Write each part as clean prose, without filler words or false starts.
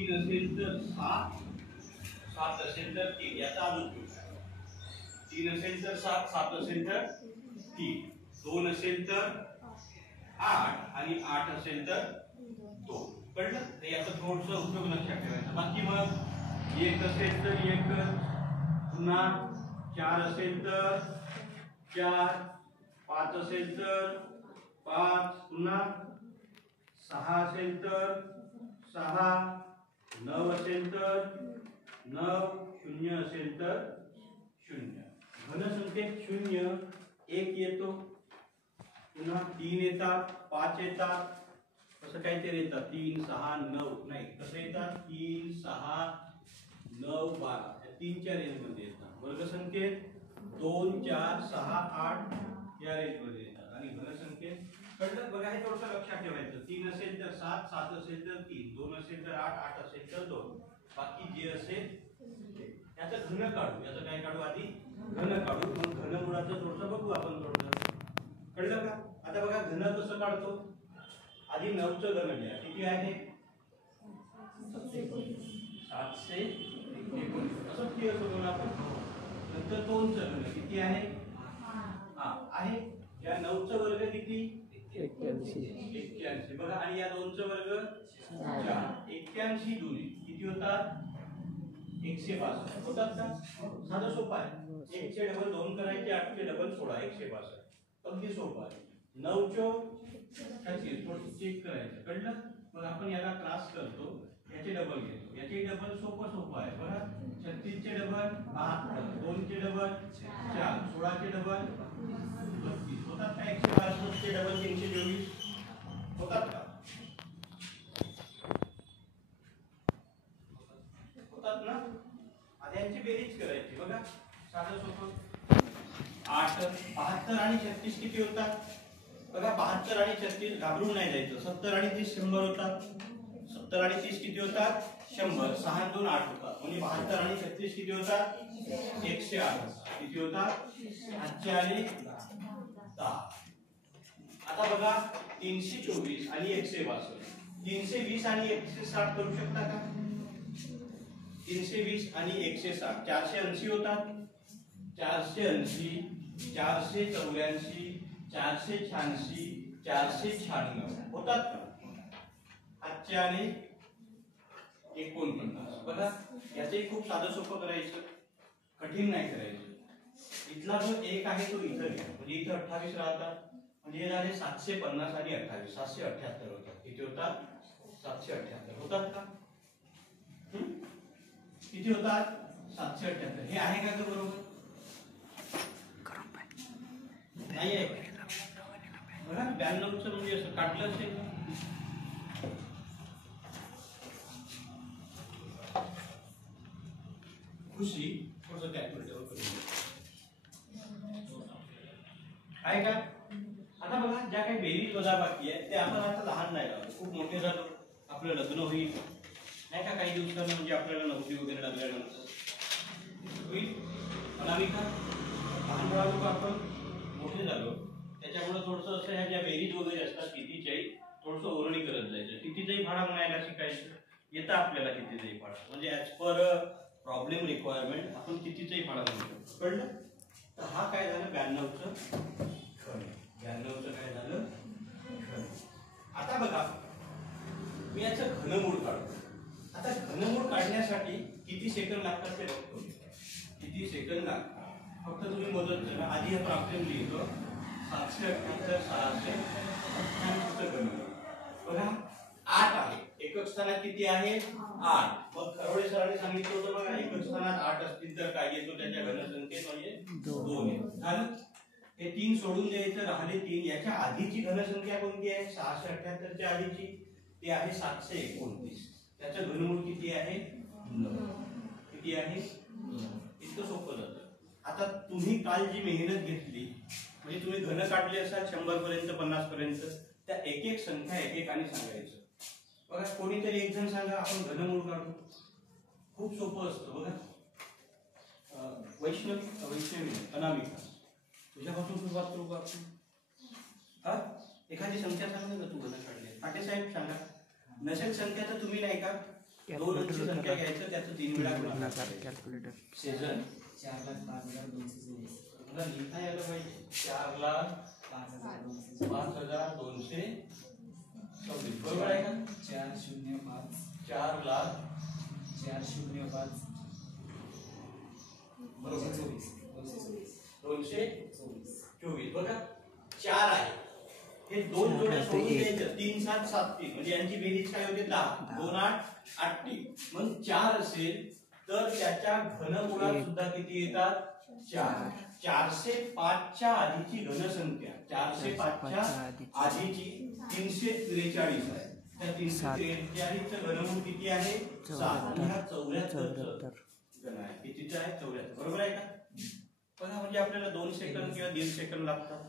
3 असेल तर 7, 7 असेल तर 3, याचा अजून 3 असेल तर 7, 7 असेल तर 3, 2 असेल तर 8 आणि 8 असेल तर 2. कळलं? तर याचा थोडंसं उपयोग लक्षात ठेवायचा. बाकी मग 1 असेल तर 1, पुन्हा 4 असेल तर 4, 5 असेल तर 5, पुन्हा 6 असेल तर 6, 9 असेल तर 9, 0 असेल तर 0. घनसंख्येत 0, 1 येतो, पुन्हा 3 येतात, 5 येतात, असं काहीतरी येतात, 3, 6, 9 नाही, कसं येतात 3, 6, 9, 12 या 3च्या रेंजमध्ये येतात. वर्गसंख्येत 2, 4, 6, 8 या रेंजमध्ये येतात. आणि घनसंख्येत कळलं बघा, हे थोडंसं लक्षात ठेवायचं. 3 असेल तर 7, 7 असेल तर 3, 2 असेल तर 8, 8 असेल तर 2, बाकी जे असेल याचं घन काढू. याचं काय काढू? आधी घन काढू. मग घनमुळाचं थोडंसं बघू आपण थोडंसं. कळलं का? आता बघा घन कसं काढतो. आधी 9चं घन लिहा. किती आहे? 719. असं क्लिअर करू आपण. नंतर 2चं घन किती आहे? आहे. या 9चं वर्ग किती? 81. बघा, आणि या 2चं वर्ग 4. 81 दुनी किती होतात? 162 होतात का? साधं सोपं आहे. 1 चे डबल 2 करायचे, 8 चे डबल 16, 162. अगदी सोपं आहे. 9 चोक 36, थोडं चेक करायचं. कळलं? मग आपण याला क्रॉस करतो, याचे डबल घेतो. याचे डबल सोपं आहे बघा. 36 चे डबल 72, 2 चे डबल 4, 16 चे डबल 32 होतात का? 162 चे डबल 324 होतात का? होतात ना? आता यांची बेरीज करायची बघा, साधं सोपं. 8, 72 आणि 36 किती होतात? बघा, 72 आणि 36 घाबरून नाही जायचं. 70 आणि 30 100 होतात. 70 आणि 30 किती होतात? 100. 6 2 8 होतात. म्हणजे 72 आणि 36 किती होतात? 108. किती होतात? 8 आले 10. आता बघा, 324 आणि 162. 320 आणि 160 करू शकता का? 320 आणि 160 480 होतात. 480, 484, 486, 496 होतात का? 8 आले 49. बघा, याचंही खूप साधं सोपं करायचं, कठीण नाही करायचं. इथला जो 1 आहे तो इथं घ्या, म्हणजे इथं 28 राहतात. म्हणजे हे झाले 750 आणि 28, 778 होतात. किती होतात? 778 होतात का? किती होतात? 778. हे आहे का बरोबर? नाही आहे. बघा, 92चं म्हणजे असं काढलं असेल. खुशी थोडंसं कॅल्क्युलेटरवर करून आहे का? आता बघा, ज्या काही बेरीज वजाबाकी आहे ते आपण आता लहान नाही राहतो, खूप मोठे झालो, आपलं लग्न होईल नाही का काही दिवसांनी, म्हणजे आपल्याला नोकरी वगैरे लागल्यानंतर होईल. अनामिका लहान राहिलो आपण मोठे झालो, त्याच्यामुळे थोडंसं असं ह्या ज्या बेरीज वगैरे असतात कितीच्याही थोडंसं ओरणी करत जायचं. कितीचाही भाडा म्हणायला शिकायचं. येतं आपल्याला कितीचाही भाडा, म्हणजे ऍज पर प्रॉब्लेम रिक्वायरमेंट आपण कितीचाही भाडा म्हणू शकतो. कळलं? तर हा काय झालं? 92चं खण. 92चं काय झालं? खण. आता बघा, मी याचं घनमूळ काढतो. आता घनमूळ काढण्यासाठी किती सेकंद लागतात ते बघतो. किती सेकंद लागतात फक्त तुम्ही मदत करा. आधी आपण प्रॉब्लेम लिहितो. 778, 698 घनमूळ. बघा, 8 आहे. एकक स्थानात किती आहे? 8. मग खरोडे सरांनी सांगितलं होतं बघा, एकक स्थानात 8 असतील तर काय येतो? त्याच्या घनसंख्येत म्हणजे 2 येतो. झालं? हे 3 सोडून द्यायचं, राहिले 3. याच्या आधीची घनसंख्या कोणती आहे? 678 च्या आधीची ती आहे 729. त्याचं घनमूळ किती आहे? 9. किती आहे? 9. इतकं सोपं जातं. आता तुम्ही काल जी मेहनत घेतली, म्हणजे तुम्ही घन काढले असाल 100 पर्यंत 50 पर्यंत, त्या एक एक संख्या एकेकाने सांगायचं. बघा, कोणीतरी एक जण सांगा, आपण घनमूळ काढू. खूप सोपं असतं बघा. वैष्णवी अनामिका, तुझ्यापासून सुरुवात करू आपण. एखादी संख्या सांगा ना तू घन काढले. पाटे साहेब सांगा. नसेल संख्या तर तुम्ही नाही का दोन अंकी संख्या घ्यायचं, त्याचं 3 वेळा गुणाकार. Calculator Schezwan 4,05,224. मला लिहिता यायला पाहिजे. 4,05,226 बरोबर आहे का? 405 4,04,500 बरोबर 224 बघा 4 आहे. हे दोन जोड्या सोडून द्यायचं. 3 7 7 3 म्हणजे यांची बेरीज काय होते 10. 2 8 8 3. मग 4 असेल तर त्याच्या घनमुळात सुद्धा किती येतात 4. 405 च्या आधीची घनसंख्या 405 च्या आधीची 343 आहे. त्या 343 चं घनमूळ किती आहे 7. आणि हा 74 घन आहे. कितीचा आहे 74 बरोबर आहे का? बघा म्हणजे आपल्याला 2 सेकंद किंवा 1.5 सेकंद लागतात.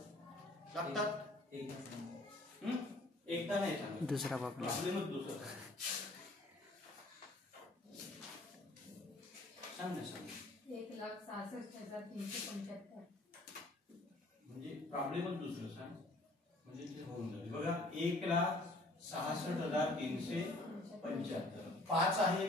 एकदा नाही सांग. दुसरा प्रॉब्लेमच दुसरा सांग ना सांग. 1,66,375 म्हणजे प्रॉब्लेमच दुसरं सांग म्हणजे ते होऊन जाईल. बघा 1,66,375 5 आहे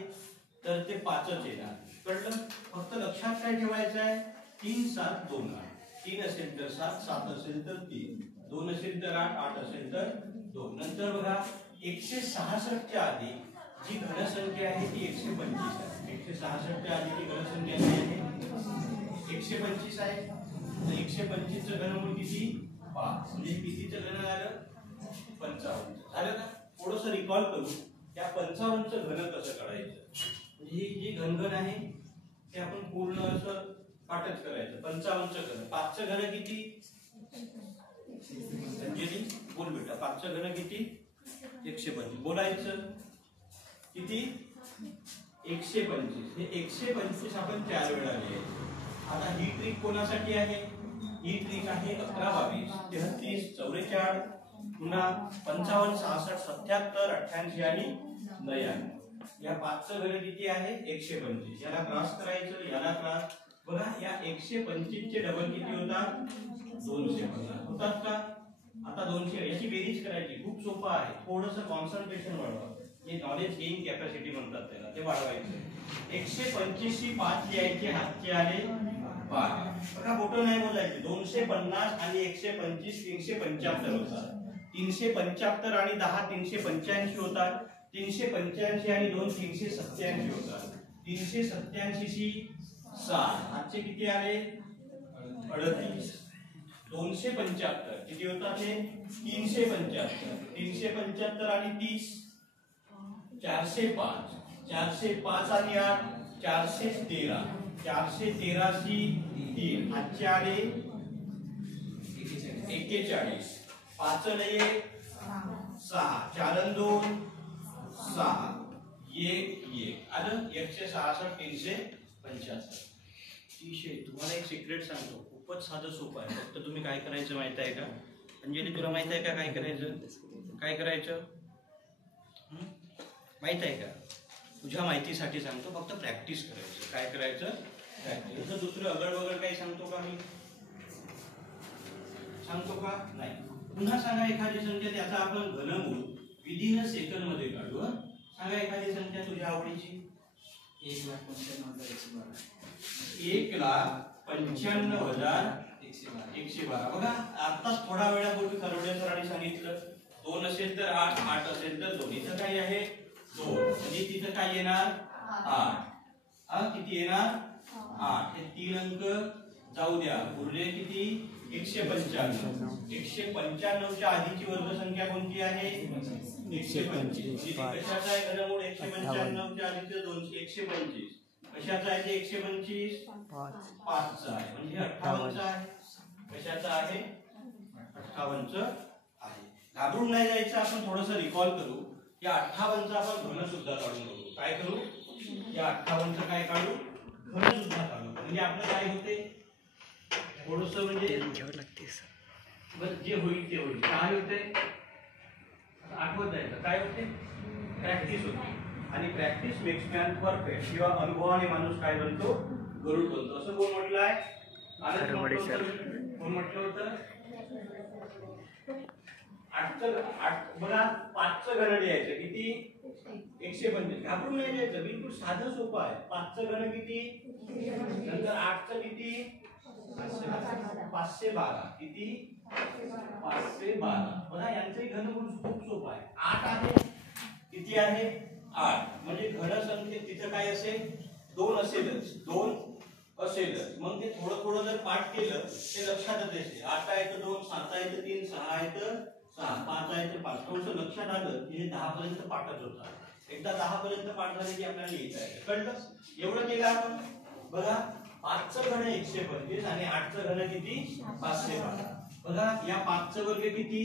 तर ते 5च येणार. कळलं? फक्त लक्षात काय ठेवायचं आहे 3 7 2 8. 3 असेल तर 7 7 असेल तर 3 2 असेल तर 8 8 असेल तर 2. नंतर बघा 166 च्या आधी जी घनसंख्या आहे ती 125 आहे. 166 च्या आधी जी घनसंख्या आहे 125 आहे. तर 125 चं घनमूळ किती 5 म्हणजे कितीचं घन झालं 55 झालं का? थोडंसं रिकॉल करू त्या 55 चं घन कसं काढायचं. म्हणजे ही जी घनघन आहे ते आपण पूर्ण असं पाठच करायचं. 55 चं घन 5 चं घन किती संजयनी बोल बेटा 5 चं घन किती 125 बोलायचं किती 125. हे 125 आपण 4 वेळा लिहायचं. आता ही ट्रिक कोणासाठी आहे ही ट्रिक आहे 11 22 33 44 पुन्हा 55 66 77 88 आणि 99. या 5 चं घन किती आहे 125. याला क्रॉस करायचं याला क्रॉस. बघा या 125 चे डबल किती होतात 250 होतात का? आता 200 याची बेरीज करायची. खूप सोपं आहे. थोडंसं कॉन्सन्ट्रेशन वाढवा. हे नॉलेज गेन कॅपॅसिटी म्हणतात त्याला ते वाढवायचं. 125 ही 5 लिहायची हातचे आले 5. बघा बोटं नाही बोलायचे. 250 आणि 125 375 होतात. 375 आणि 10 385 होतात. 385 आणि 2 387 होतात. 387 शी 7 हातचे किती आले 38. 275 किती होतात हे 375. 375 आणि 30 405. 405 आणि 8 413. 413 शी 3 हातचे आले 41. 5 नाही 6 4 आणि 2 6 1 1 आलं 166 375. तुम्हाला एक सिक्रेट सांगतो. खूपच साधं सोपं आहे. फक्त तुम्ही काय करायचं माहित आहे का अंजली तुला माहित आहे का काय करायचं माहित आहे का? तुझ्या माहितीसाठी सांगतो. फक्त प्रॅक्टिस करायचं. काय करायचं प्रॅक्टिस. दुसरं अगड वगड काही सांगतो का मी सांगतो का नाही. पुन्हा सांगा एखादी संख्या त्याचा आपण घनमूळ विदिन सेकंड मध्ये काढू. सांगा एखादी संख्या तुझ्या आवडीची. 1,95,112. बघा आताच थोडा वेळापूर्वी खरवडे सरांनी सांगितलं 2 असेल तर 8 8 असेल तर 2. इथं काय आहे 2 म्हणजे तिथं काय येणार 8. किती येणार 8. हे 3 अंक जाऊ द्या. उरले किती 195. 195 च्या आधीची वर्गसंख्या कोणती आहे 125. कशाचा आहे घनमूळ 195 च्या आधीचं 125. कशाचा आहे ते 125 5 चा आहे म्हणजे 58 चा आहे. कशाचा आहे 58 चा आहे. घाबरून नाही जायचं. आपण थोडंसं रिकॉल करू. या 58 चा आपण घन सुद्धा काढून बघू. काय करू या 58 चा काय काढू घन सुद्धा काढू. म्हणजे आपलं काय होते थोडंसं म्हणजे जे होईल ते होईल. काय होते आठवत जायचं काय होते प्रॅक्टिस होते. आणि प्रॅक्टिस मेक्स मॅन परफेक्ट. किंवा अनुभवाने माणूस काय बनतो गरुड बनतो. असं कोण म्हटलं आहे कोण म्हटलं होतं 8 बघा 5 चं घन लिहायचं किती 125. घाबरून नाही जायचं, बिलकुल साधं सोपं आहे. 5चं घन किती, नंतर 8चं किती, 512. किती, 512. बघा यांचंही घनफळ खूप सोपं आहे. 8 आहे, किती आहे, 8. म्हणजे घन संख्येत तिथं काय असेल, 2 असेलच, 2 असेलच. मग ते थोडं थोडं जर पाठ केलं ते लक्षातच येते. 8 आहे तर 2, 7 आहे तर 3, 6 आहे तर 6, 5 आहे तर 5. थोडंसं लक्षात आलं की हे 10 पर्यंत पाठच होता. एकदा 10 पर्यंत पाठ झाले की आपल्याला लिहिता येतं. कळलं? एवढं केलं आपण. बघा 5चं घन 125 आणि 8चं घन किती, 512. बघा या 5चं वर्ग किती,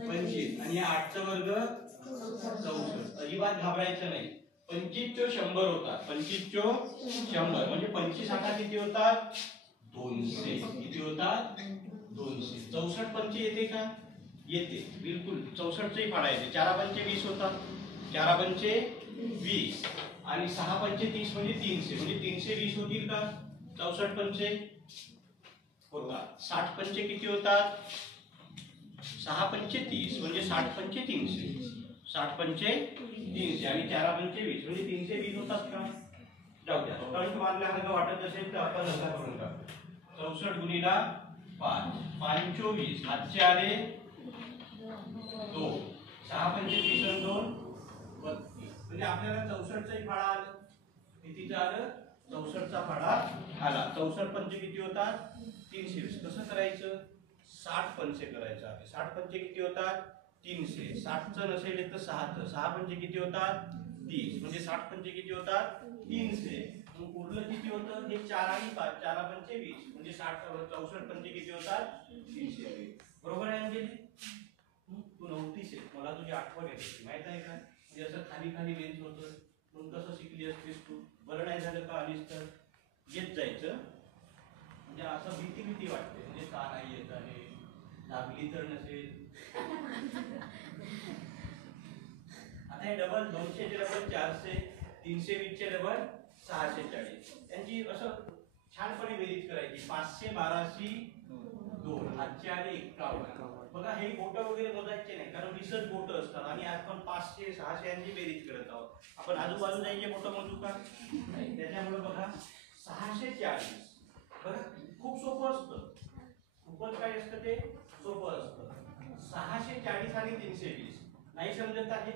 25 आणि या 8चं वर्ग 64. अजिबात घाबरायचं नाही. 25 चो 100 होतात. 25 चो 100 म्हणजे 25 8 किती होतात, 200. किती होतात, 200. 64 पंचे येते का, येते. बिलकुल 64चंही पाडायचे. 4 पंचे 20 होतात. 4 पंचे 20 आणि 6 पंचे 30 म्हणजे 300. म्हणजे 320 होतील का, 64 पंचे होतात. 60 पंचे किती होतात, 6 पंचे 30 म्हणजे 60 पंचे 300. 60 पंचे 300 आणि 4 पंचे 20 म्हणजे 320 होतात का. जाऊ द्या, कंठ मारल्यासारखं वाटत असेल तर आपण असा करून टाकू. 64 गुणिला 5, 5 24. हातचे आले 2, 6 पंचे 30 आणि 2 32. म्हणजे आपल्याला 64चाही फाळा आला. कितीचा आलं, 64चा फाळा आला. 64 पंचे किती होतात, 320. कसं करायचं, 60 पंचे करायचं आहे. 60 पंचे किती होतात, 300. 60चं नसेल तर 6चं. 6 पंचे किती होतात, 30. म्हणजे 60 पंचे किती होतात, 300. मग उरलं किती होतं, हे 4 आणि 5. 4 पंचे 20 म्हणजे 64 पंचे किती होतात, 320. बरोबर आहे अंजली. तू नव्हतीस आहे, मला तुझी आठवण येते माहित आहे का. म्हणजे असं खाली खाली बेंच होतं. मग कसं शिकली असतेस तू. बरं नाही झालं का आलीस तर येत जायचं. म्हणजे असं भीती भीती वाटते. म्हणजे का नाही येत आहे, लागली तर नसेल. आता हे डबल 200 चे डबल 400, 320 चे डबल 640. त्यांची असं छानपणे बेरीज करायची. 500 12 2 हातचे आले 51. बघा हे बोट वगैरे मोजायचे नाही कारण 20च बोट असतात आणि आपण 500 600 यांची बेरीज करत आहोत. आपण आजूबाजू जायचे बोट मोजू का नाही. त्याच्यामुळे बघा 640. बघा खूप सोपं असतं. खूपच काय असतं ते सोपं असतं. 640 आणि 320 नाही समजत आहे.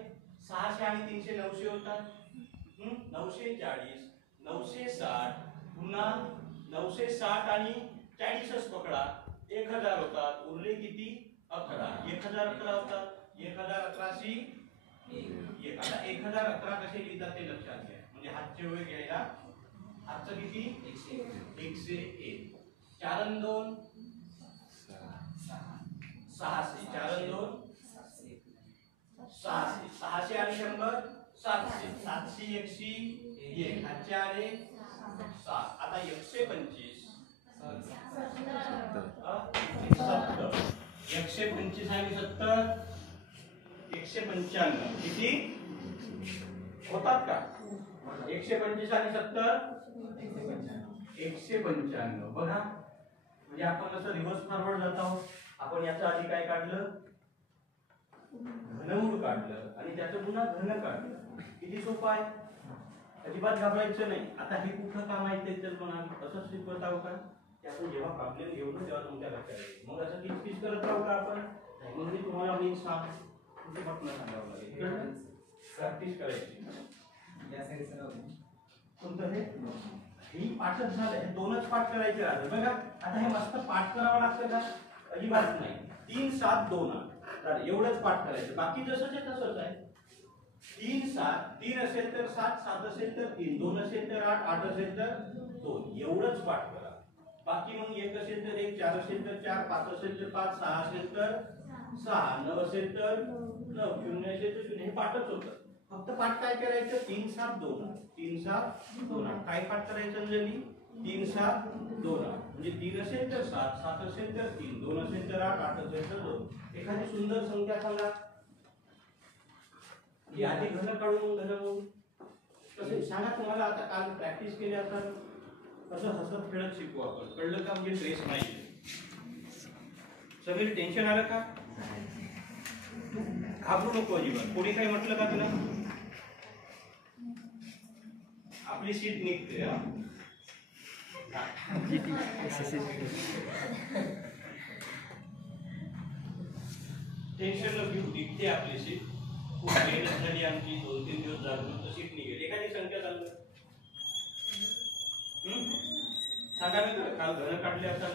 600 आणि 300 900 होतात. 940 960 पुन्हा 960 आणि 40च पकडा 1000 होतात. उरले किती 11. 1011 होतात. 1011 सी 1. आता 1011 कसे लिहितात ते लक्षात घ्या. म्हणजे हातचे वेळ घ्यायला. हातचं किती 101. 4 आणि 2 600. 4 आणि 2 600. 600 आणि 100 700. 700 101. हातचे आले 7. आता 125 125 आणि 70 195. किती होतात का 125 आणि 70 195. बघा म्हणजे आपण कसं रिव्हर्स फॉरवर्ड जात आहोत. आपण याच्या आधी काय काढलं, घनमूळ काढलं आणि त्याचं पुन्हा घन काढलं. किती सोपं आहे, अजिबात घाबरायचं नाही. आता हे कुठं काम आहे तर पण आम्ही असंच शिकवत आहोत का, की आपण जेव्हा प्रॉब्लेम घेऊ ना तेव्हा तुमच्या लक्षात येईल. मग असं किचकिच करत राहू का आपण. मग मी तुम्हाला लिंक सांग कुठे बटन सांगावं लागेल. प्रॅक्टिस करायची. या साईडचं राहू. कोणतं हे ही पाठच झालं. हे 2च पाठ करायचे राहते. बघा आता हे मस्त पाठ करावं लागतं का, अजिबात नाही. 3 7 2 8 तर एवढंच पाठ करायचं. बाकी जसंच आहे तसंच आहे. 3 7 3 असेल तर 7 7 असेल तर 3 2 असेल तर 8 8 असेल तर 2 एवढंच पाठ करा. बाकी मग 1 असेल तर 1 4 असेल तर 4 5 असेल तर 5 6 असेल तर 6 9 असेल तर 9 0 असेल तर 0 हे पाठच होतं. फक्त पाठ काय करायचं 3 7 2 8 3 7 2 8 काय पाठ करायचं अंजली 3 7 2 8 म्हणजे 3 असेल तर 7 7 असेल तर 3 2 असेल तर 8 8 असेल तर 2. एखादी सुंदर संख्या सांगा की आधी घन काढून घन कसं सांगा. तुम्हाला आता काल प्रॅक्टिस केली आता कसं हसत खेळत शिकू आपण. कळलं का, म्हणजे ट्रेस नाही. सगळे टेन्शन आलं का, घाबरू नको अजिबात. कोणी काही म्हटलं का तुला आपली सीट निघते हा. टेन्शन न घेऊ, निघते आपली सीट. खूप मेहनत झाली आमची, 2-3 दिवस जागलो तर सीट निघेल. एखादी संख्या चाललं सांगा ना, काल घन काढले आता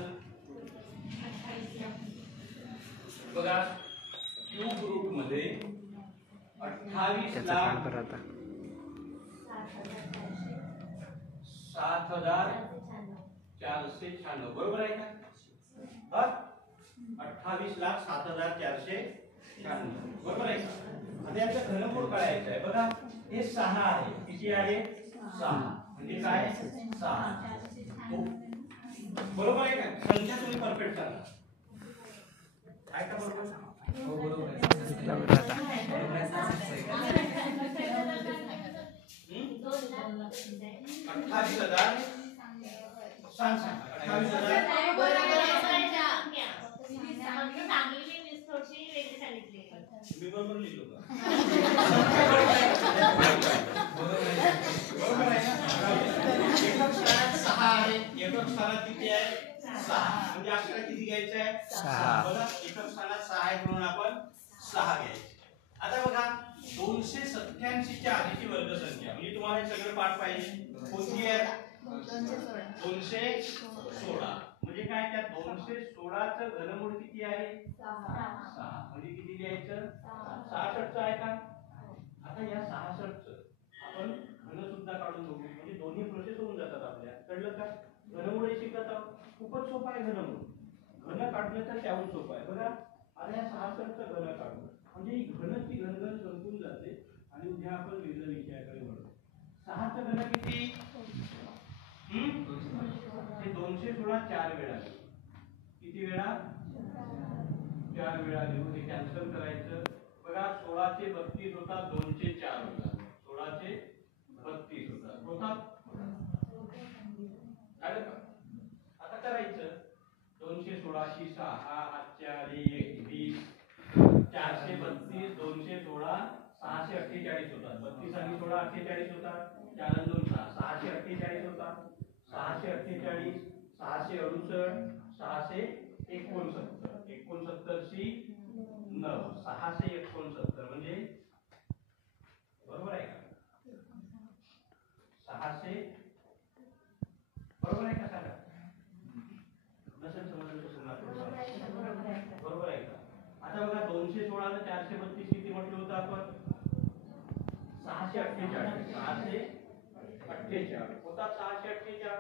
बघा. क्यूब रूट मध्ये 28,07,496 बरोबर आहे का? 28,07,496 बरोबर आहे का? आता याचं घनमूळ काढायचं आहे. बघा हे 6 आहे. किती आहे? 6 म्हणजे काय? 6 बरोबर आहे का? संख्या तुम्ही परफेक्ट सांगा. काय का बरोबर? हो बरोबर आहे. 28,000 सांग सांग. 28,000 मी बरोबर लिहिलो का? बरोबर आहे ना? एकक स्थानात 6 आहे. एकक स्थानात किती आहे? 6 म्हणजे आपल्याला किती घ्यायचं आहे? 6. बघा एकक स्थानात 6 आहे म्हणून आपण 6 घ्यायचे. आता बघा 287 च्या आधीची वर्गसंख्या म्हणजे तुम्हाला हे सगळं पाठ पाहिजे. कोणती आहे? 216 म्हणजे काय? त्या 216 चं घनमूळ किती आहे? 6 म्हणजे किती लिहायचं? 66 आहे का? आता या 66 चं आपण घन सुद्धा काढून बघू म्हणजे दोन्ही प्रोसेस होऊन जातात आपल्या. कळलं का? घनमूळ शिकत आहोत. खूपच सोपं आहे घनमूळ. घन काढलं तर त्याहून सोपं आहे. बघा आता या 66 चं घन काढू म्हणजे ही घनची घनघन संपून जाते आणि उद्या आपण वेगळ्या विषयाकडे वळू. 6 चं घन किती? हे 216 4 वेळा. किती वेळा? 4 वेळा लिहू. हे कॅन्सल करायचं. बघा 16 चे 32 होतात, 2 चे 4 होतात. 16 चे 32 होतात. आलं का? आता करायचं 216 शी 6 4 1 20 432 216 648 होतात. 32 आणि 16 48 होतात. 4 आणि 2 6 648 होतात. 648 668 669 69 शी 9 669 म्हणजे बरोबर आहे का? 600 बरोबर आहे का? सांगा. नसेल समजलं तर सांगा. बरोबर आहे का? आता बघा 216 ला 432 किती म्हटलं होतं आपण? 648 होता. 648.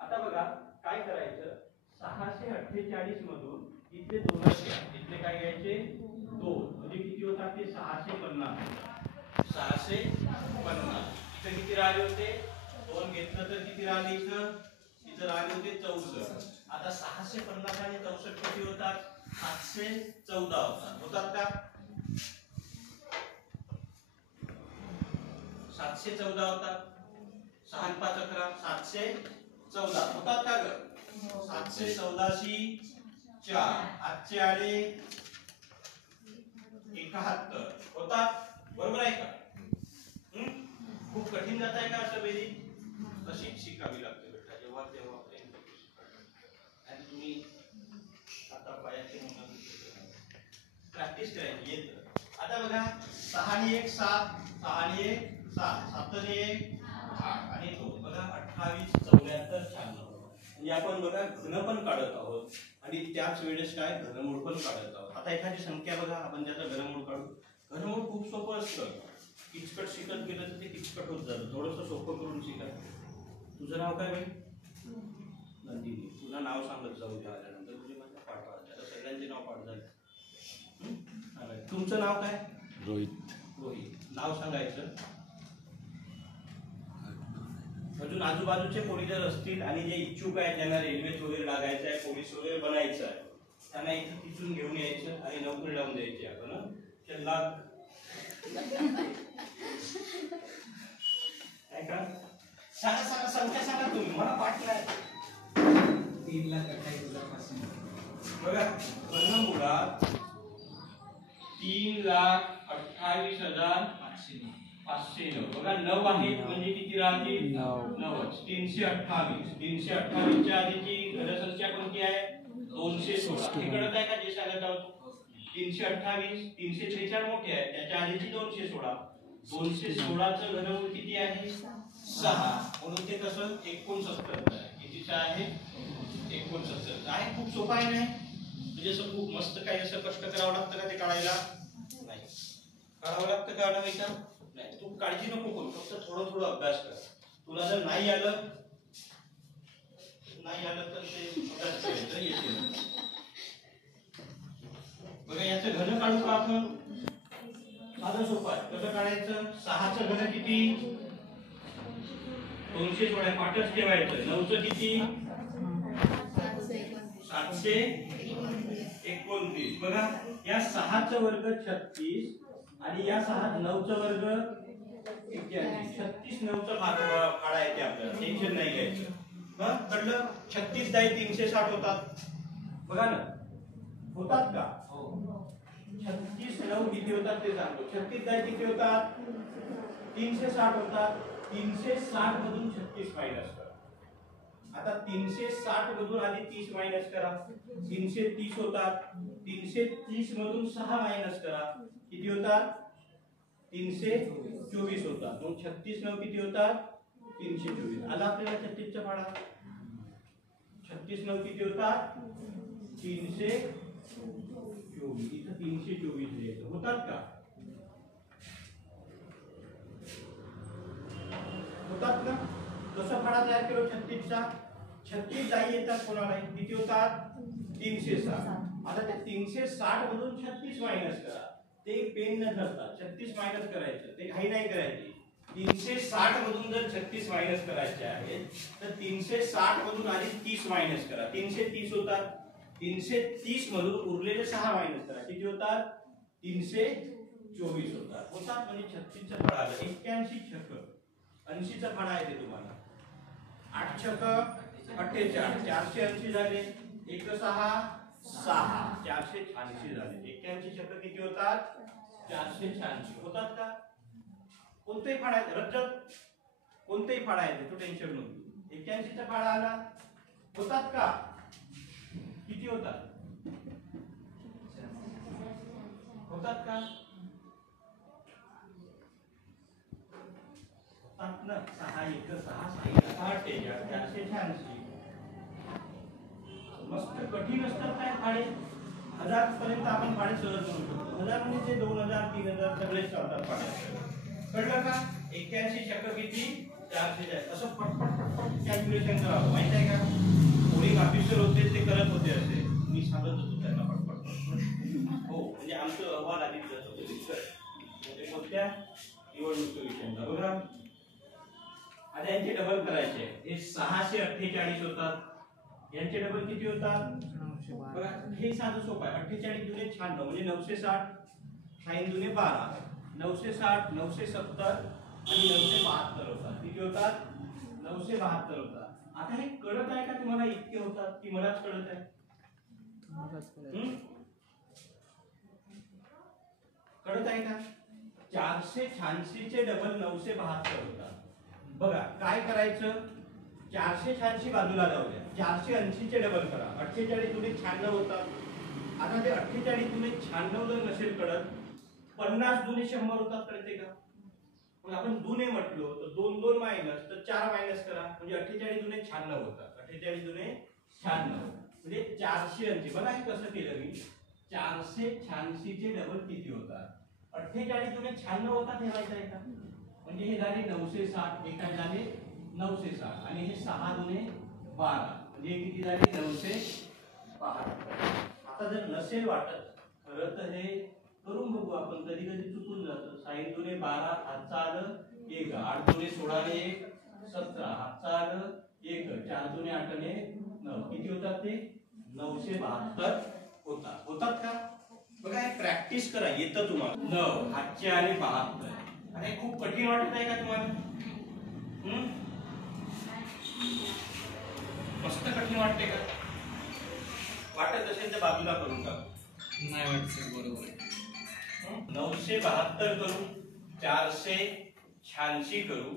आता बघा काय करायचं? 648 मधून इथले 2 घ्या. इथले काय घ्यायचे? 2 म्हणजे किती होतात ते? 650. 650 इथे किती राहिले होते? 2 घेतलं तर किती राहिले? इथं राहिले होते 64. आता 650 आणि 64 किती होतात? 714 होतात का? 714 होतात. 6 आणि 5 11 714 होतात का ग? 714 शी 4 आजचे आले 71 होतात. बरोबर आहे का? खूप कठीण जात आहे का असं बेरीज? तशीच शिकावी लागते बेटा. जेव्हा तेव्हा आणि तुम्ही आता पायाचे प्रॅक्टिस करायची येत. आता बघा 6 आणि 1 7 6 आणि 1 7 7 आणि 1 8 आणि 2 बघा 28 74 96 म्हणजे आपण बघा घन पण काढत आहोत आणि त्याच वेळेस काय घनमूळ पण काढत आहोत. आता एखादी संख्या बघा आपण त्याचं घनमूळ काढू. घनमूळ खूप सोपं असतं. किचकट शिकत गेलं तर ते किचकट होत जातं. थोडंसं सोपं करून शिका. तुझं नाव काय बाई? नंदिनी. तुझं नाव सांगत जाऊ द्या आल्यानंतर तुझे माझ्या पाठ पाडतात. सगळ्यांचे नाव पाठ झाले. तुमचं नाव काय? रोहित. रोहित. नाव सांगायचं. अजून आजूबाजूचे कोणी जर असतील आणि जे इच्छुक आहेत ज्यांना रेल्वेत वगैरे लागायचं आहे, पोलीस वगैरे बनायचं आहे, त्यांना इथं तिथून घेऊन यायचं आणि नोकरी लावून द्यायची आपण. त्यांना काय का? सांगा सांगा संख्या सांगा तुम्ही. मला पाठ नाही. 3,28,500. बघा घनमुळात 3,28,500 509 बघा 9 आहे म्हणजे किती राहतील 9 328 328 च्या आधीची घनसंख्या कोणती आहे 216 हे कळत आहे का जे सांगत आहोत 328 343 मोठे आहे त्याच्या आधीची 216 216 चं घनमूळ किती आहे 6 म्हणून ते कसं 69 कितीचं आहे 69 आहे खूप सोपं आहे नाही म्हणजे असं खूप मस्त काही असं कष्ट करावं लागतं का ते काढायला नाही काढावं लागतं का नाही का नाही तू काळजी नको करू फक्त थोडं थोडं अभ्यास कर तुला जर नाही आलं तर ते अभ्यास करायचं येते बघा याचं घन काढू का आपण साधं सोपं आहे कसं काढायचं 6 चं घन किती 216 पाठच ठेवायचं 9 चं किती 729 बघा या 6 चा वर्ग 36 आणि या 9 चा वर्ग 81 36 9 चा भाग काढा येते आपल्याला टेन्शन नाही घ्यायचं हं कळलं 36 दाई 360 होतात बघा ना होतात का हो 36 9 किती होतात ते सांगतो 36 दाई किती होतात 360 होतात 360 मधून 36 मायनस करा आता 360 मधून आधी 30 मायनस करा 330 होतात 330 मधून 6 मायनस करा किती होतात 324 होतात मग 36 9 किती होतात 324 आला आपल्याला 36 चा पाढा 36 9 किती होतात 324 इथं 324 लिहायचं होतात का होतात ना कसं पाढा तयार केलो 36 चा 36 जाई येतात कोणाला किती होतात 360 आता त्या 360 मधून 36 मायनस करा ते पेन न धरतात 36 मायनस करायचं ते काही नाही करायची 360 मधून जर 36 मायनस करायचे आहे तर 360 मधून आधी 30 मायनस करा 330 होतात 330 मधून उरलेले 6 मायनस करा किती होतात 324 होतात म्हणजे 36 चा फळा आला 81 छक 80 चा फळा येते तुम्हाला 8 छक 48 480 झाले 1 6 6 486 झाले 81 छक किती होतात 486 होतात का कोणतेही फाळा रज्जत कोणतेही फाळा आहे तो टेन्शन नको 81 चा फाळा आला होतात का किती होतात होतात का होतात ना 6 1 6 486 मस्त कठीण असतात काय फाळे 1000 पर्यंत आपण फाळे सहज करू शकतो 1000 म्हणजे 2000 3000 सगळे चालतात फाळे कळलं का 81 छक किती 400 असं पटपट कॅल्क्युलेशन करावं माहित आहे का कोणी ऑफिसर होते ते करत होते असे मी सांगत होतो त्यांना पटपट हो म्हणजे आमचं अहवाल आधी जात होते म्हणजे कोणत्या निवडणूक विषयांचा बघा आता यांचे डबल करायचे हे 648 होतात यांचे डबल किती होतात बघा हे साधं सोपं आहे 48 दुने 96 म्हणजे 960 6 दुने 12 960 970 आणि 972 होतात किती होतात 972 होतात आता हे कळत आहे का तुम्हाला इतके होतात की मलाच कळत आहे कळत आहे का 486 चे डबल 972 होतात बघा काय करायचं 486 बाजूला जाऊ द्या 480 चे डबल करा 48 दुने 96 होतात आता ते 48 दुने 96 जर नसेल कळत 50 दुने 100 होतात कळते का मग आपण दुने म्हटलो तर 2 2 मायनस तर 4 मायनस करा म्हणजे 48 दुने 96 होतात 48 दुने 96 म्हणजे 480 बघा हे कसं केलं मी 486 चे डबल किती होतात 48 दुने 96 होतात हे माहित आहे का म्हणजे हे झाले 960 हे काय झाले 960 आणि हे 6 दुने 12 म्हणजे हे किती झाले 912 आता जर नसेल वाटत खरं तर हे करून बघू आपण कधी कधी चुकून जातो 6 दुने 12 हातचा आलं 1 8 दुने 16 ने 1 17 हातचा आलं 1 4 दुने 8 ने 9 किती होतात ते 972 होतात का बघा हे प्रॅक्टिस करा येतं तुम्हाला 9 हातचे आले 72 अरे खूप कठीण वाटत आहे का तुम्हाला मस्त कठीण वाटते का वाटत असेल तर बाजूला करून टाक नाही वाटत सर बरोबर 972 करून 480 86 करू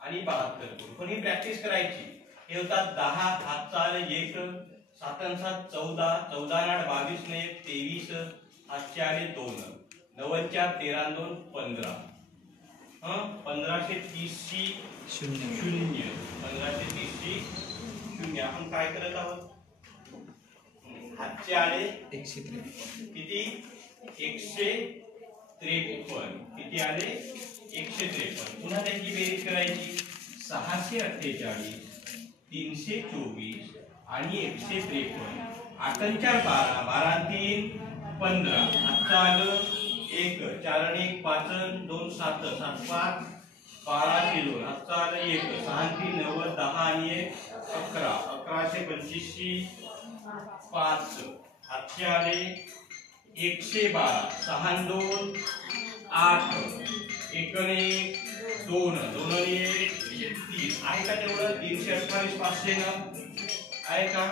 आणि 72 करू. पण ही प्रॅक्टिस करायची. हे होतात 10 हातचा आले 1 7 आणि 7 14 14 आणि 8 22 ने 23 हातचे आले 2 9 आणि 4 13 आणि 2 15 1530 ची 0 1530 ची 0. आपण काय करत आहोत? हातचे आले 153 किती 153 किती आले 153. पुन्हा त्यांची बेरीज करायची. 648 324 आणि 153. 8 आणि 4 12 12 आणि 3 15. हातचं आलं 1 4 आणि 1 5 आणि 2 7 7 5 12 आणि 2 हातचं आलं 1 6 आणि 3 9 10 आणि 1 11 1125 ची 5 हातचे आले 112 6 आणि 2 8 1 आणि 1 2 2 आणि 1 3 आहे का तेवढं 348 500 ना आहे का?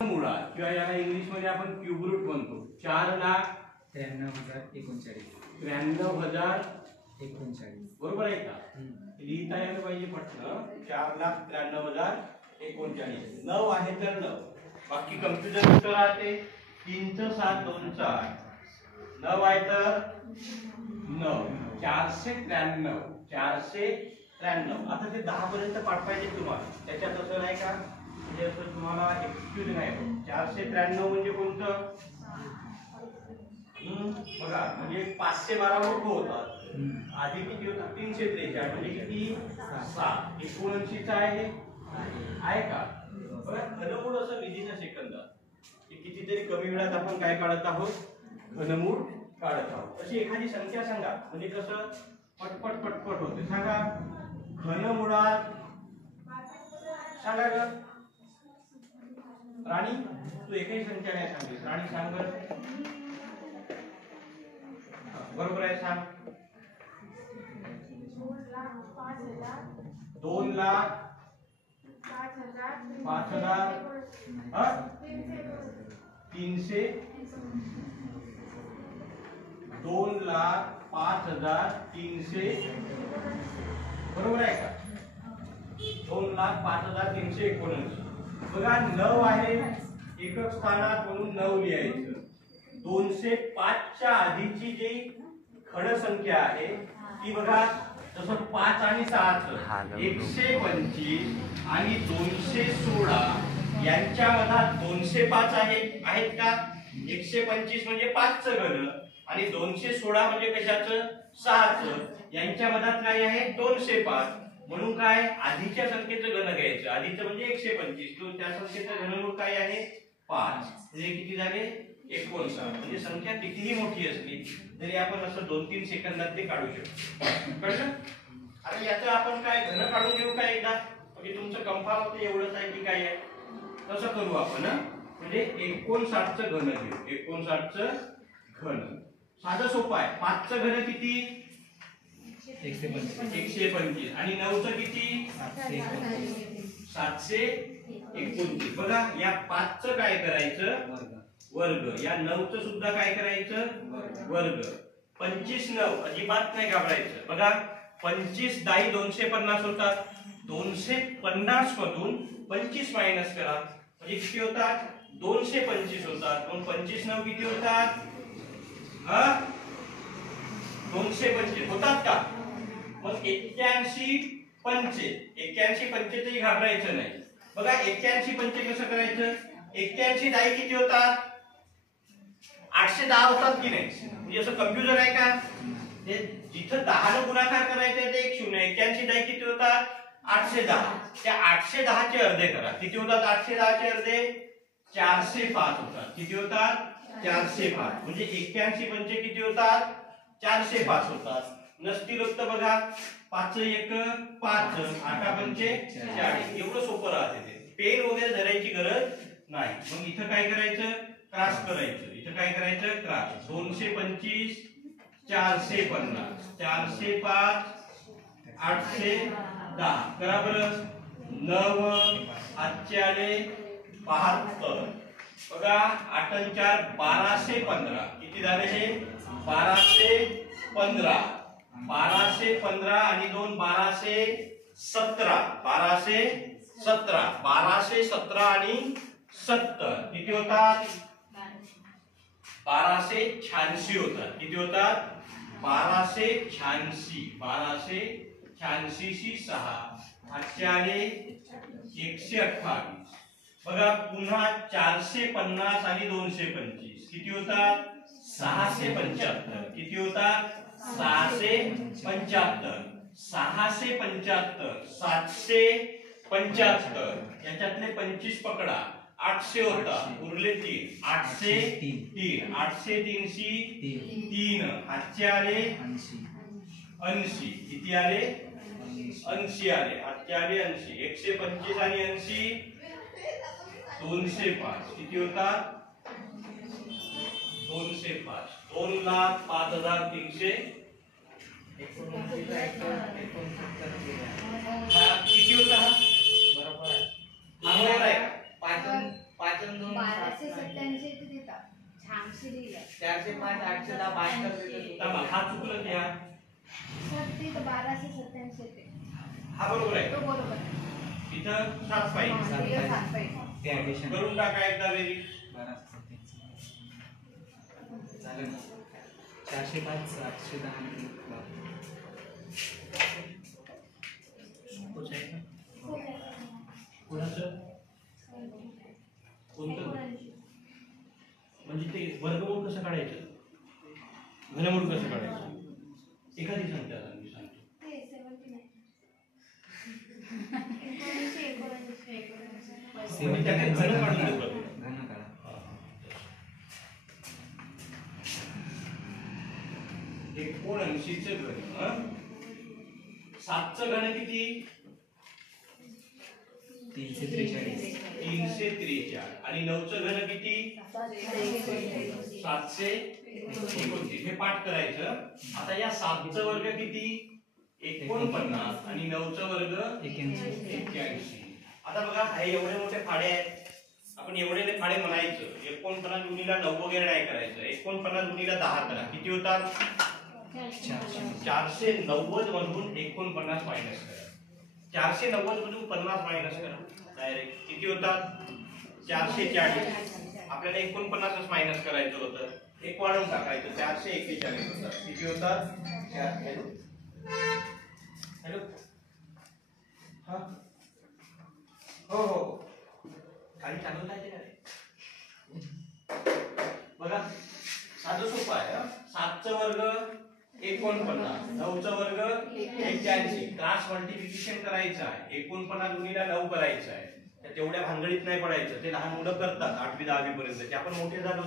मुळात किंवा याला इंग्लिश मध्ये आपण क्यूब रूट म्हणतो. 93,039 93,039 बरोबर आहे का? लिहिता यायला पाहिजे पटकन. 4,93,039 9 आहे तर 9 बाकी कम्प्युटर उत्तर राहते. 3 च 7 2 च 8 9 आहे तर 9 493 493. आता ते 10 पर्यंत पाठवायचे तुम्हाला. त्याच्यात असं नाही का म्हणजे असं तुम्हाला एक्सक्यूज नाही होत. 493 म्हणजे कोणतं? बघा म्हणजे 512 मोठं होतात. आधी किती होतं? 343 म्हणजे किती 7 79 आहे का? बघा घनमूळ असं विधीन सेकंदात कितीतरी कमी वेळात आपण काय काढत आहोत? घनमूळ काढत आहोत. अशी एखादी संख्या सांगा म्हणजे कसं पटपट पटपट होते. सांगा घनमुळात सांगा ग राणी. तू एकही संख्या नाही सांगलीस. राणी सांग बरोबर आहे. सांग 2,05,000 5,000 300 2,05,300 बरोबर आहे का? 2,05,319. बघा 9 आहे एकक स्थानात म्हणून 9 लिहायचं. 205 च्या आधीची जी खड संख्या आहे ती बघा जसं 5 आणि 6 125 आणि 216 यांच्या मधात 205 आहेत का? 125 म्हणजे 5 चं घन आणि 216 म्हणजे कशाचं 6 चं. यांच्या मधात काय आहे 205. म्हणून काय आधीच्या संख्येचं घन घ्यायचं. आधीचं म्हणजे 125 तो त्या संख्येचं घनमूळ काय आहे 5 म्हणजे किती झाले 59. म्हणजे संख्या कितीही मोठी असली तरी आपण असं 2-3 सेकंदात ते काढू शकतो. कळलं? आता याचं आपण काय घन काढून घेऊ का एकदा म्हणजे तुमचं कन्फर्म होतं एवढंच आहे की काय आहे. तसं करू आपण म्हणजे 59 चं घन घेऊ. 59 चं घन साधं सोपं आहे. 5 चं घन किती 125 आणि 9 चं किती 729. बघा या 5 चं काय करायचं वर्ग. या 9 चं सुद्धा काय करायचं वर्ग. 25 9 अजिबात नाही घाबरायचं. बघा 25 दाई 250 होतात. 250 मधून 25 मायनस करा म्हणजे किती होतात 225 होतात. मग 25 9 किती होतात 225 होतात का? मग 81 पंचे 81 पंचे तरी घाबरायचं नाही. बघा 81 पंचे कसं करायचं. 81 दाई किती होतात 810 होतात की नाही. म्हणजे असं कम्प्युटर आहे का? ते जिथं 10 ने गुणाकार करायचा ते 1 0. 81 दाई किती होतात 810. त्या 810 चे अर्धे करा. किती होतात 810 चे अर्धे 405 होतात. किती होतात 405. म्हणजे 81 पंचे किती होतात 405 होतात. नसतील होत बघा 5 1 5 8 पंचे 40. एवढं सोपं राहते ते. पेन वगैरे धरायची गरज नाही. मग इथं काय करायचं क्रॉस करायचं. इथं काय करायचं क्रॉस. 225 450 405 810 करा बरं. 9 हातचे आले 72. बघा 8 आणि 4 1215. किती झाले हे 1215. 1215 आणि 2 1217 1217 आणि 70 किती होतात 1286 होतात किती होतात 1286 शी 6 8 आले 128 बघा पुन्हा 450 आणि 225 किती होतात 675 किती होतात 675 775 याच्यातले 25 पकडा 800 होता उरले 3 803 803 शी 3 8 आले 80 किती आले 80 आले 8 आले 80 125 आणि 80 205 किती होतात 205 2,05,300 किती होता बरोबर आहे. हा बरोबर आहे पाचन 1287 ते देतात 86 लिहिलं 405 810 72 थांबा, हा चुकलं त्या सर ते 1287 ते हा बरोबर आहे तो बरोबर आहे. इथं 7 पाहिजे हा, ते 7 पाहिजे. ते ऍडिशन करून टाका एकदा वेरी 12 चालेल 405 810 कोणाचं कोणतं म्हणजे ते वर्गमूळ कसं काढायचं घनमूळ कसं काढायचं एखादी संख्या सांग मी सांगतो ते 79. म्हणजे त्याचे घन काढून देऊ का? घन काढा एकूण 80चं घन 7चं घन किती 343 343 आणि 9चं घन किती 729 हे पाठ करायचं आता या 7चं वर्ग किती 49 आणि 9चं वर्ग 81 आता बघा हे एवढे मोठे फाडे आहेत आपण एवढे फाडे म्हणायचं 49 गुणिला 9 वगैरे नाही करायचं 49 गुणिला 10 करा किती होतात 490 मधून 49 मायनस करा 490 मधून 50 मायनस करा डायरेक्ट किती होतात 440 आपल्याला 49च मायनस करायचं होतं एक वाढवून टाकायचं 441 होतात किती होतात हॅलो हा हो हो खाली चालवता येते का रे? बघा साधं सोपं आहे 7चं वर्ग 49 9चं वर्ग 81 क्रॉस मल्टिप्लिकेशन करायचं आहे 49 गुणिला 9 करायचं आहे तेवढ्या भानगडीत नाही पडायचं ते लहान मुलं करतात 8वी 10वी पर्यंत ते आपण मोठे झालो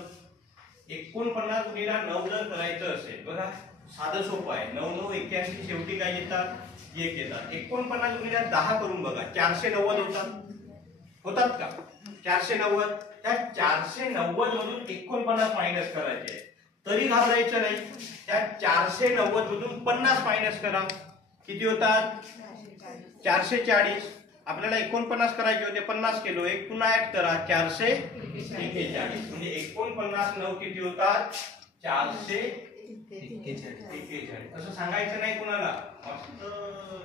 49 गुणिला 9 जर करायचं असेल बघा साधं सोपं आहे 9 9 81 शेवटी काय येतात 1 येतात 49 गुणिला 10 करून बघा 490 होतात का 490 त्या 490 मधून 49 मायनस करायचे तरी घाबरायचं नाही त्या 490 मधून 50 मायनस करा किती होतात 440 आपल्याला 49 करायचे होते 50 केलो एक पुन्हा ऍड करा 441 म्हणजे 49 9 किती होतात 441 असं सांगायचं नाही कुणाला मस्त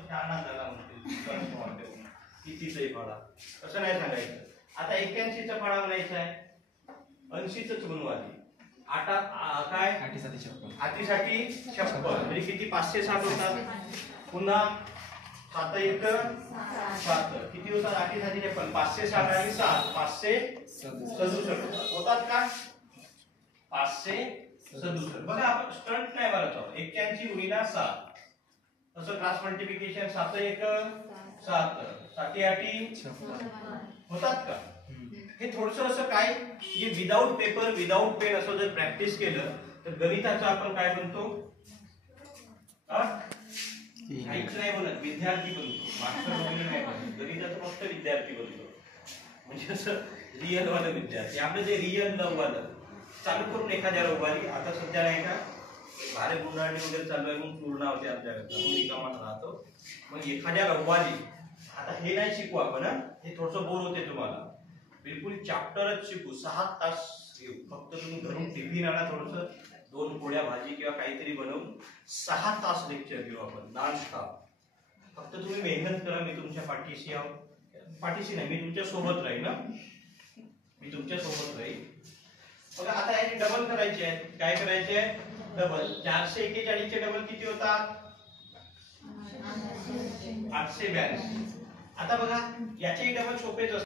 छान झाला म्हणते कितीचाही फाळा असं नाही सांगायचं आता 81चा फाळा म्हणायचा आहे 80च बनवू आधी आता काय आठीसाठी 56 म्हणजे किती 560 होतात पुन्हा 7 1 7 किती होतात आठीसाठी 56 560 आणि 7 567 होतात का 567 बघा आपण स्टंट नाही मारत आहोत 81 गुणिला 7 असं क्रॉस मल्टिप्लिकेशन 7 1 7 7 8 होतात का हे थोडस असं काय की विदाउट पेपर विदाउट पेन असं जर प्रॅक्टिस केलं तर गणिताचं आपण काय म्हणतो काहीच नाही बनत विद्यार्थी बनतो मास्टर वगैरे नाही बनत गणिताचं फक्त विद्यार्थी बनतो म्हणजे असं रिअल वाला विद्यार्थी आपलं जे रिअल लव वालं चालू करून एखाद्या रविवारी आता सध्या नाही का भारे गुंडाळणी वगैरे चालू आहे म्हणून पूर्ण होते आमच्याकडे म्हणून रिकामात राहतो मग एखाद्या रविवारी आता हे नाही शिकू आपण हे थोडस बोर होते तुम्हाला बिलकुल चॅप्टरच शिकू 6 तास घेऊ फक्त तुम्ही घरून टिफिन आणा थोडस 2 पोळ्या भाजी किंवा काहीतरी बनवून 6 तास लेक्चर घेऊ आपण नॉन स्टॉप. फक्त तुम्ही मेहनत करा, मी तुमच्या पाठीशी पाठीशी नाही, मी तुमच्या सोबत राहील ना, मी तुमच्या सोबत राहील. बघा आता याची डबल करायची आहे. काय करायचे आहे? डबल. 441 चे डबल किती होतात? 882. आता बघा याचेही डबल सोपेच असतात.